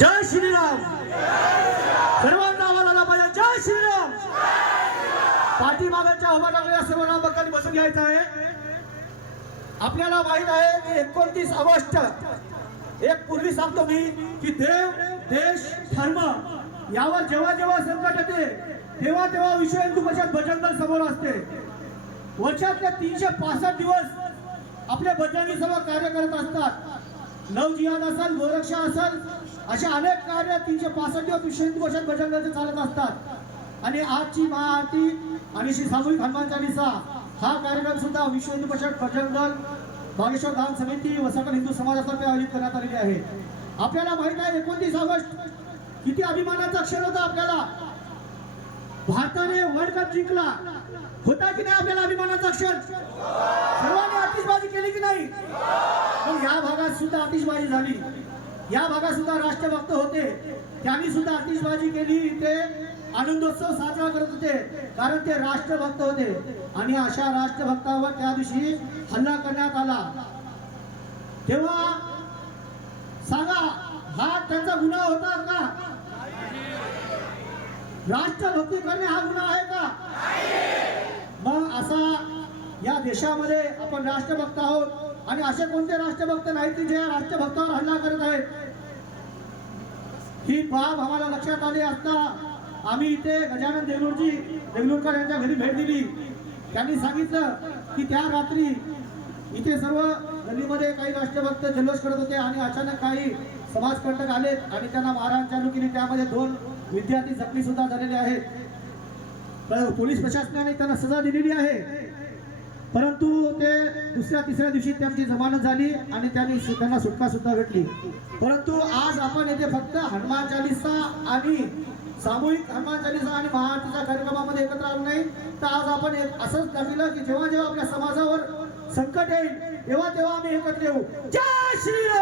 जय श्रीराम. सर्वांना आवाज आला पाहिजे. जय श्रीराम. पाठीमागाच्या उभा टाकलेल्या सर्वांना बक्काने बसून घ्यायचं आहे. आपल्याला माहीत आहे की एकोणतीस ऑगस्ट एक पूर्वी सांगतो मी की देव देश धर्म यावर जेव्हा जेव्हा संकट येते तेव्हा तेव्हा विश्व हिंदू परिषद बजरंग दल समोर असते. वर्षातले तीनशे पासष्ट दिवस आपले भजनी सभा कार्य करत असतात. नवजीवन असेल गोरक्षा असेल अशा अनेक कार्य तीनशे पासष्ट दिवस विश्व हिंदू परिषद चालत असतात. आणि आजची महाआरती आणि श्री सामूहिक हनुमान चालीसा हा कार्यक्रम सुद्धा विश्व हिंदू परिषद बजरंग दल बागेश्वर दान समिती व सकल हिंदू समाजातर्फे आयोजित करण्यात आलेली आहे. आपल्याला माहीत आहे एकोणतीस ऑगस्ट किती अभिमानाचा क्षण होता आपल्याला? भारताने वर्ल्ड कप जिंकला. होता की नाही आपल्याला अभिमानाचा क्षण? सर्वांनी आतिषबाजी केली की नाही? पण या भागात सुद्धा आतिषबाजी झाली. या भागात सुद्धा राष्ट्रभक्त होते. त्यांनी सुद्धा आतिषबाजी केली. ते आनंदोत्सव साजरा करत होते. कारण ते राष्ट्रभक्त होते. आणि अशा राष्ट्रभक्तावर त्या दिवशी हल्ला करण्यात आला. तेव्हा सांगा हा त्यांचा गुन्हा होता का? राष्ट्रभक्ती करणे हा गुन्हा आहे का? मग असा या देशामध्ये आपण राष्ट्रभक्त आहोत. आणि असे कोणते राष्ट्रभक्त नाहीत की जे या राष्ट्रभक्तावर हल्ला करत आहेत? ही बाब आम्हाला लक्षात आली असता आम्ही इथे गजानन देगलूरजी देगलूरकर यांच्या घरी भेट दिली. त्यांनी सांगितलं की त्या रात्री इथे सर्व गल्लीमध्ये काही राष्ट्रभक्त जल्लोष करत होते आणि अचानक काही समाजकंटक आलेत आणि त्यांना मारहाण चालू केली त्यामध्ये दोन विद्यार्थी जखमी सुद्धा झालेले आहेत. तर पोलीस प्रशासनाने त्यांना सजा दिलेली आहे. परंतु दुसऱ्या तिसऱ्या दिवशी त्यांची जमानत झाली आणि त्यांनी त्यांना सुटका सुद्धा भेटली. परंतु आज आपण येथे फक्त हनुमान चालिसा आणि सामूहिक हनुमान चालिसा आणि महाआरतीच्या कार्यक्रमामध्ये एकत्र आलो नाही. तर आज आपण एक असंच दाखविलं की जेव्हा जेव्हा आपल्या समाजावर संकट येईल तेव्हा तेव्हा आम्ही एकत्र येऊ. जय श्रीराम!